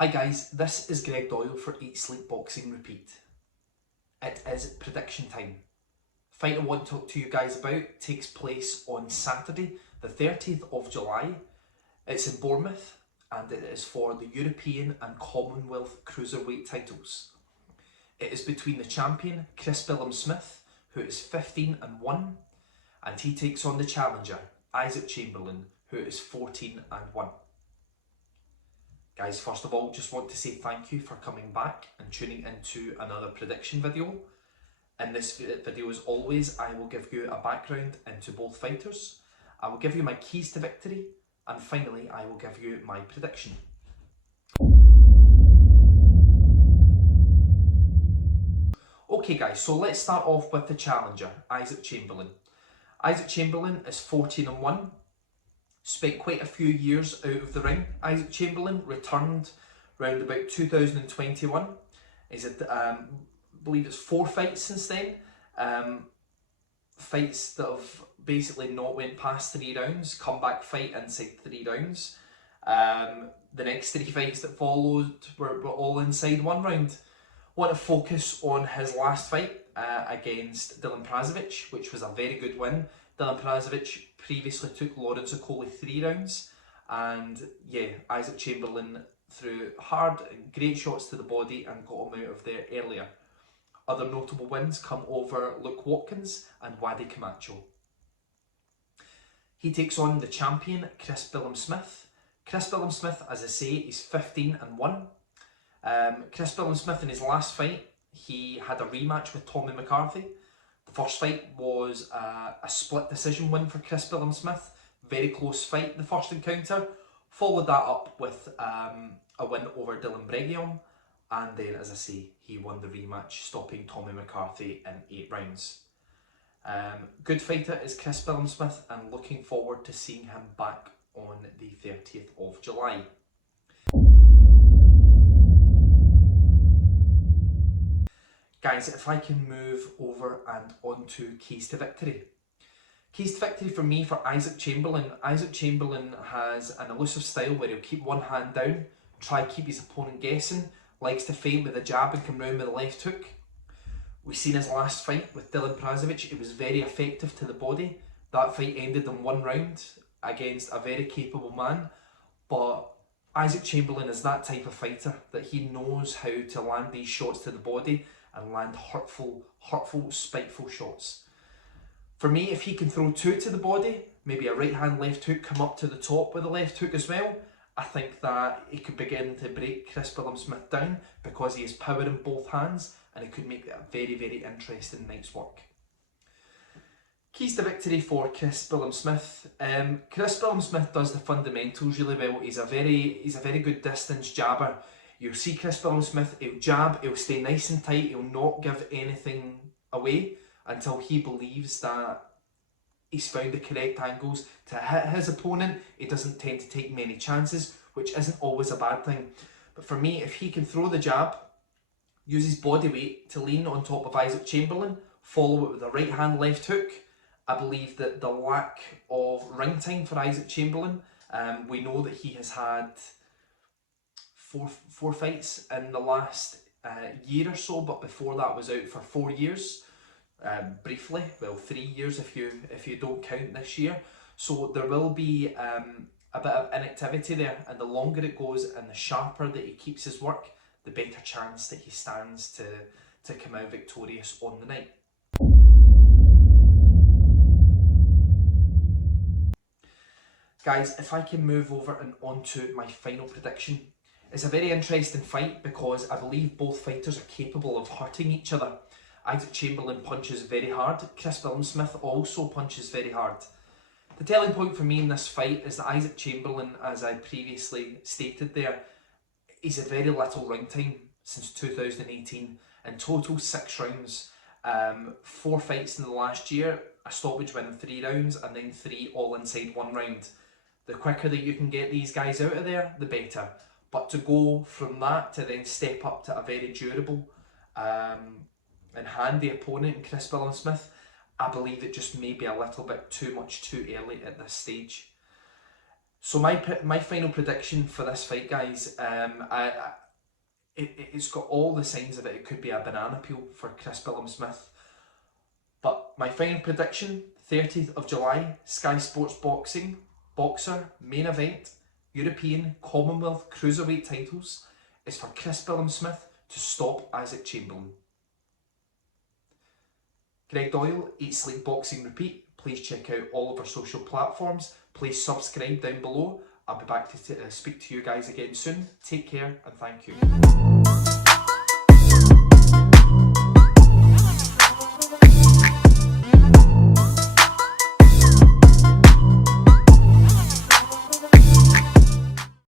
Hi guys, this is Greg Doyle for Eat Sleep Boxing Repeat. It is prediction time. Fight I want to talk to you guys about takes place on Saturday, the 30th of July. It's in Bournemouth and it is for the European and Commonwealth Cruiserweight titles. It is between the champion, Billam-Smith, who is 15-1, and he takes on the challenger, Chamberlain, who is 14-1. Guys, first of all, just want to say thank you for coming back and tuning into another prediction video. In this video, as always, I will give you a background into both fighters. I will give you my keys to victory, and finally, I will give you my prediction. Okay guys, so let's start off with the challenger, Chamberlain. Chamberlain is 14-1. Spent quite a few years out of the ring. Chamberlain returned around about 2021. He's had, I believe it's 4 fights since then. Fights that have basically not went past 3 rounds. Comeback fight inside 3 rounds. The next 3 fights that followed were all inside 1 round. Want to focus on his last fight against Billam-Smith, which was a very good win. Billam-Smith previously took Lawrence Okoli 3 rounds, and yeah, Chamberlain threw hard and great shots to the body and got him out of there earlier. Other notable wins come over Luke Watkins and Wadi Camacho. He takes on the champion, Billam-Smith. Billam-Smith, as I say, is 15-1. Billam-Smith in his last fight, he had a rematch with Tommy McCarthy. The first fight was a split decision win for Billam-Smith. Very close fight, the first encounter. Followed that up with a win over Dylan Breguion. And then, as I say, he won the rematch, stopping Tommy McCarthy in 8 rounds. Good fighter is Billam-Smith, and looking forward to seeing him back on the 30th of July. Guys, if I can move over and onto keys to victory. Keys to victory for me for Chamberlain. Chamberlain has an elusive style where he'll keep one hand down, try keep his opponent guessing, likes to feint with a jab and come round with a left hook. We've seen his last fight with Billam-Smith, it was very effective to the body. That fight ended in 1 round against a very capable man, but Chamberlain is that type of fighter that he knows how to land these shots to the body and land hurtful, spiteful shots. For me, if he can throw 2 to the body, maybe a right hand left hook, come up to the top with a left hook as well, I think that he could begin to break Billam-Smith down because he has power in both hands, and it could make it a very, very interesting night's work. Keys to victory for Billam-Smith. Billam-Smith does the fundamentals really well. He's a very good distance jabber. You'll see Billam-Smith, he'll jab, he'll stay nice and tight, he'll not give anything away until he believes that he's found the correct angles to hit his opponent. He doesn't tend to take many chances, which isn't always a bad thing. But for me, if he can throw the jab, use his body weight to lean on top of Chamberlain, follow it with a right hand left hook, I believe that the lack of ring time for Chamberlain, we know that he has had four fights in the last year or so, but before that was out for 4 years. Briefly, well, 3 years if you don't count this year. So there will be a bit of inactivity there, and the longer it goes and the sharper that he keeps his work, the better chance that he stands to come out victorious on the night. Guys, if I can move over and onto my final prediction. It's a very interesting fight because I believe both fighters are capable of hurting each other. Chamberlain punches very hard. Billam-Smith also punches very hard. The telling point for me in this fight is that Chamberlain, as I previously stated there, he's had very little ring time since 2018. In total 6 rounds, 4 fights in the last year, a stoppage win in 3 rounds, and then 3 all inside 1 round. The quicker that you can get these guys out of there, the better. But to go from that to then step up to a very durable and handy opponent in Billam-Smith, I believe it just may be a little bit too much too early at this stage. So my final prediction for this fight, guys, it's got all the signs of it. It could be a banana peel for Chris Billam-Smith. But my final prediction, 30th of July, Sky Sports Boxer, main event, European, Commonwealth, Cruiserweight titles, is for Chris Billam-Smith to stop Isaac Chamberlain. Greg Doyle, Eat Sleep Boxing Repeat. Please check out all of our social platforms. Please subscribe down below. I'll be back to speak to you guys again soon. Take care and thank you.